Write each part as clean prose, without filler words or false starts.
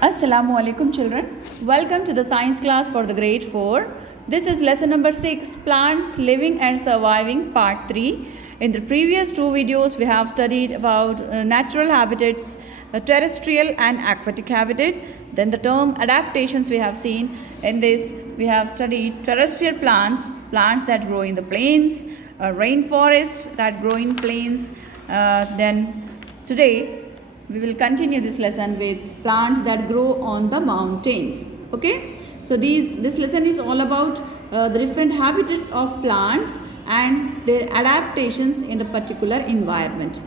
Assalamu alaikum children. Welcome to the science class for the grade 4. This is lesson number 6, plants living and surviving, part 3. In the previous two videos we have studied about natural habitats, terrestrial and aquatic habitat. Then the term adaptations we have seen. In this we have studied terrestrial plants, plants that grow in the plains, rainforests that grow in plains. Then today we will continue this lesson with plants that grow on the mountains. Okay, so this lesson is all about the different habitats of plants and their adaptations in a particular environment.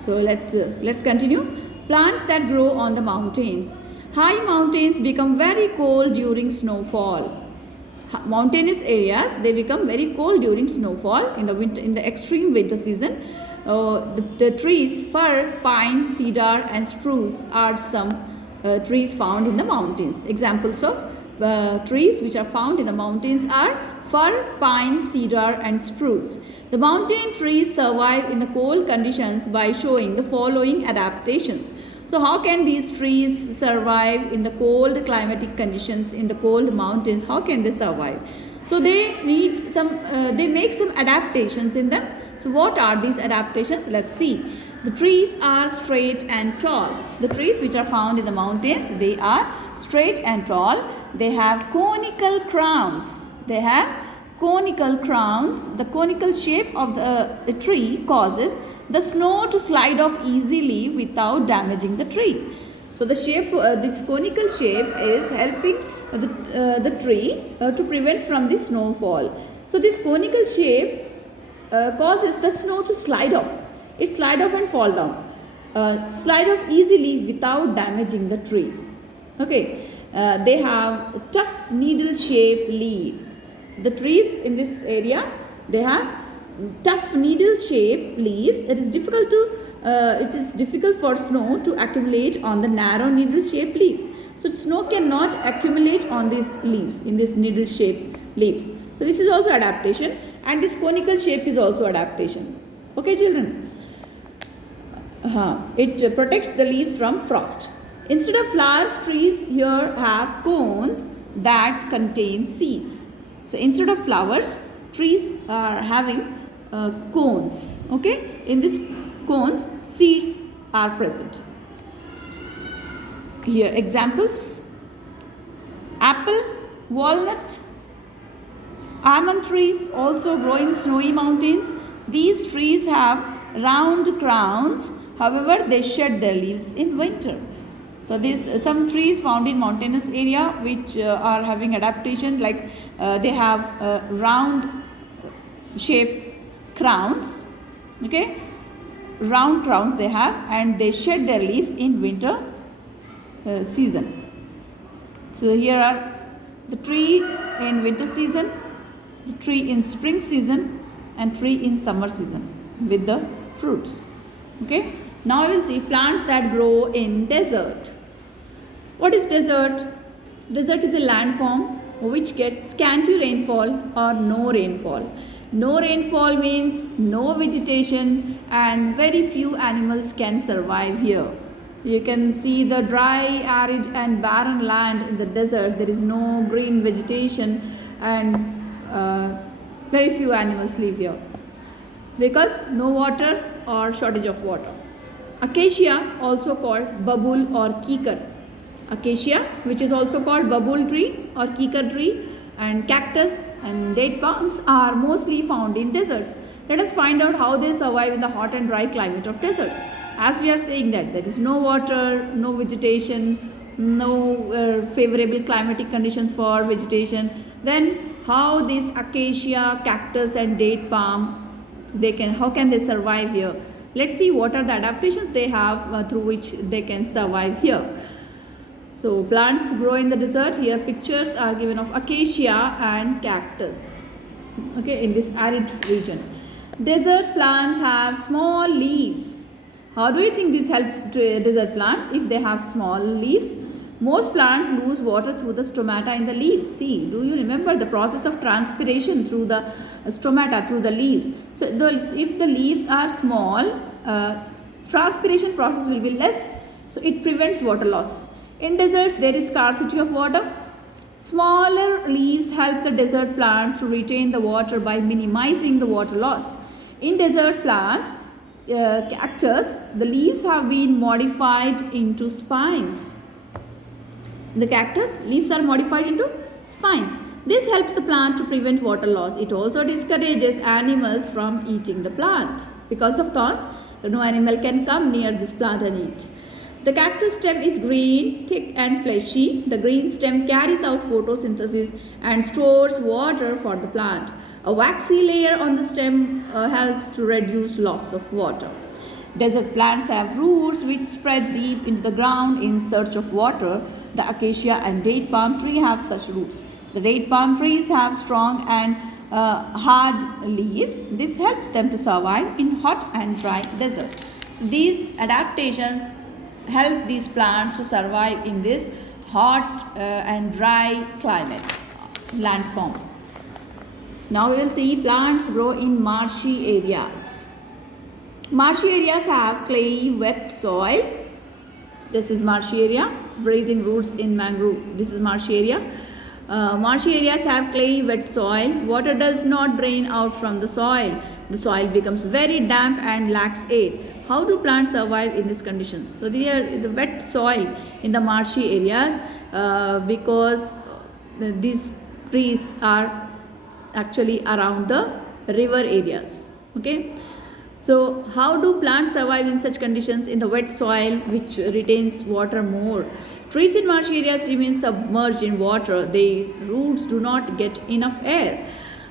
So let's continue. Plants that grow on the mountains. High mountains become very cold during snowfall. Mountainous areas, they become very cold during snowfall in the winter, in the extreme winter season. The trees, fir, pine, cedar and spruce are some trees found in the mountains. Examples of trees which are found in the mountains are fir, pine, cedar and spruce. The mountain trees survive in the cold conditions by showing the following adaptations. So how can these trees survive in the cold climatic conditions in the cold mountains? How can they survive? So they need some, they make some adaptations in them. So what are these adaptations? Let's see. The trees are straight and tall. The trees which are found in the mountains, they are straight and tall. They have conical crowns. They have conical crowns. The conical shape of the tree causes the snow to slide off easily without damaging the tree. So the shape, this conical shape is helping the tree to prevent from the snowfall. So this conical shape causes the snow to slide off. It slide off and fall down. Slide off easily without damaging the tree. Okay. They have tough needle-shaped leaves. So the trees in this area, they have tough needle-shaped leaves. It is difficult for snow to accumulate on the narrow needle-shaped leaves. So snow cannot accumulate on these leaves, in these needle-shaped leaves. So this is also adaptation, and this conical shape is also adaptation. Okay children? It protects the leaves from frost. Instead of flowers, trees here have cones that contain seeds. So instead of flowers, trees are having cones. Okay? In these cones, seeds are present. Here examples: apple, walnut, almond trees also grow in snowy mountains. These trees have round crowns. However, they shed their leaves in winter. So some trees found in mountainous area which are having adaptation, like they have round shaped crowns. Okay, round crowns they have, and they shed their leaves in winter season. So here are the tree in winter season, the tree in spring season and tree in summer season with the fruits. Okay, now we will see plants that grow in desert. What is desert? Desert is a landform which gets scanty rainfall or no rainfall. No rainfall means no vegetation, and very few animals can survive here. You can see the dry, arid and barren land in the desert. There is no green vegetation, and very few animals live here because no water or shortage of water. Acacia, also called babul or kikar. Acacia, which is also called babul tree or kikar tree, and cactus and date palms are mostly found in deserts. Let us find out how they survive in the hot and dry climate of deserts. As we are saying that there is no water, no vegetation, no favorable climatic conditions for vegetation, then how this acacia, cactus and date palm, how can they survive here? Let's see what are the adaptations they have through which they can survive here. So plants grow in the desert. Here pictures are given of acacia and cactus. Okay, in this arid region. Desert plants have small leaves. How do you think this helps desert plants if they have small leaves? Most plants lose water through the stomata in the leaves. See, do you remember the process of transpiration through the stomata, through the leaves? So if the leaves are small, transpiration process will be less, so it prevents water loss. In deserts, there is scarcity of water. Smaller leaves help the desert plants to retain the water by minimizing the water loss. In desert plant, cactus, the leaves have been modified into spines. The cactus leaves are modified into spines. This helps the plant to prevent water loss. It also discourages animals from eating the plant. Because of thorns, no animal can come near this plant and eat. The cactus stem is green, thick and fleshy. The green stem carries out photosynthesis and stores water for the plant. A waxy layer on the stem helps to reduce loss of water. Desert plants have roots which spread deep into the ground in search of water. The acacia and date palm tree have such roots. The date palm trees have strong and hard leaves. This helps them to survive in hot and dry desert. So these adaptations help these plants to survive in this hot and dry climate, landform. Now we will see plants grow in marshy areas. Marshy areas have clayey, wet soil. This is marshy area. Breathing roots in mangrove. This is marshy area. Marshy areas have clayey, wet soil. Water does not drain out from the soil. The soil becomes very damp and lacks air. How do plants survive in these conditions? So they are the wet soil in the marshy areas because these trees are actually around the river areas. Okay. So how do plants survive in such conditions in the wet soil which retains water more? Trees in marshy areas remain submerged in water. Their roots do not get enough air.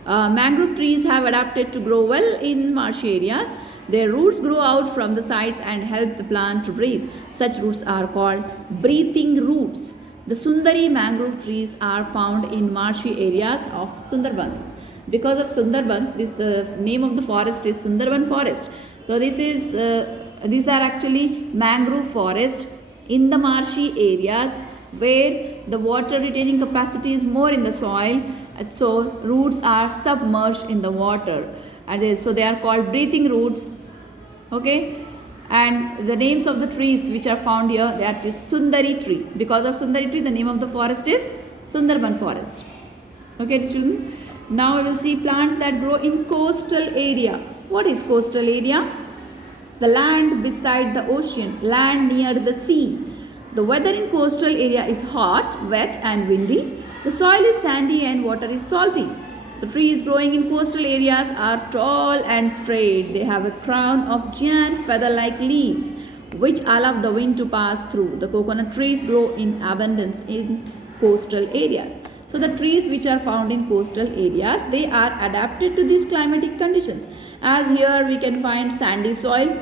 Mangrove trees have adapted to grow well in marshy areas. Their roots grow out from the sides and help the plant to breathe. Such roots are called breathing roots. The Sundari mangrove trees are found in marshy areas of Sundarbans. Because of Sundarbans, the name of the forest is Sundarban forest. So these are actually mangrove forest in the marshy areas where the water retaining capacity is more in the soil. So roots are submerged in the water, and so they are called breathing roots. Okay, and the names of the trees which are found here, that is Sundari tree. Because of Sundari tree, the name of the forest is Sundarban forest. Okay, children. Now we will see plants that grow in coastal area. What is coastal area? The land beside the ocean, land near the sea. The weather in coastal area is hot, wet and windy. The soil is sandy and water is salty. The trees growing in coastal areas are tall and straight. They have a crown of giant feather-like leaves which allow the wind to pass through. The coconut trees grow in abundance in coastal areas. So the trees which are found in coastal areas, they are adapted to these climatic conditions. As here we can find sandy soil.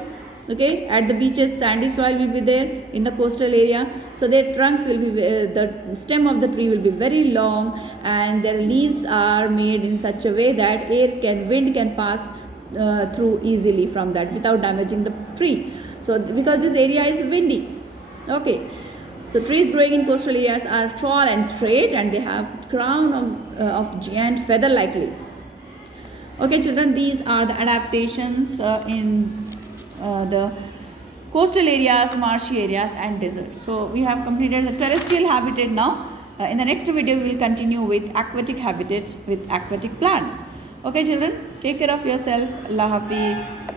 Okay, at the beaches sandy soil will be there in the coastal area. So their trunks will be, the stem of the tree will be very long, and their leaves are made in such a way that wind can pass through easily from that without damaging the tree. So because this area is windy. Okay. So trees growing in coastal areas are tall and straight, and they have crown of giant feather-like leaves. Okay, children, these are the adaptations in the coastal areas, marshy areas and deserts. So we have completed the terrestrial habitat now. In the next video, we will continue with aquatic habitat with aquatic plants. Okay, children, take care of yourself. Allah Hafiz.